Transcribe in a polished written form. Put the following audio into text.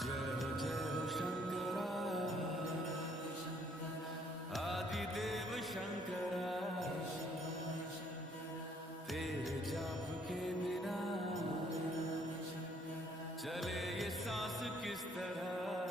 जय हो शंकरा, आदिदेव शंकरा, तेरे जाप के बिना चले ये सांस किस तरह।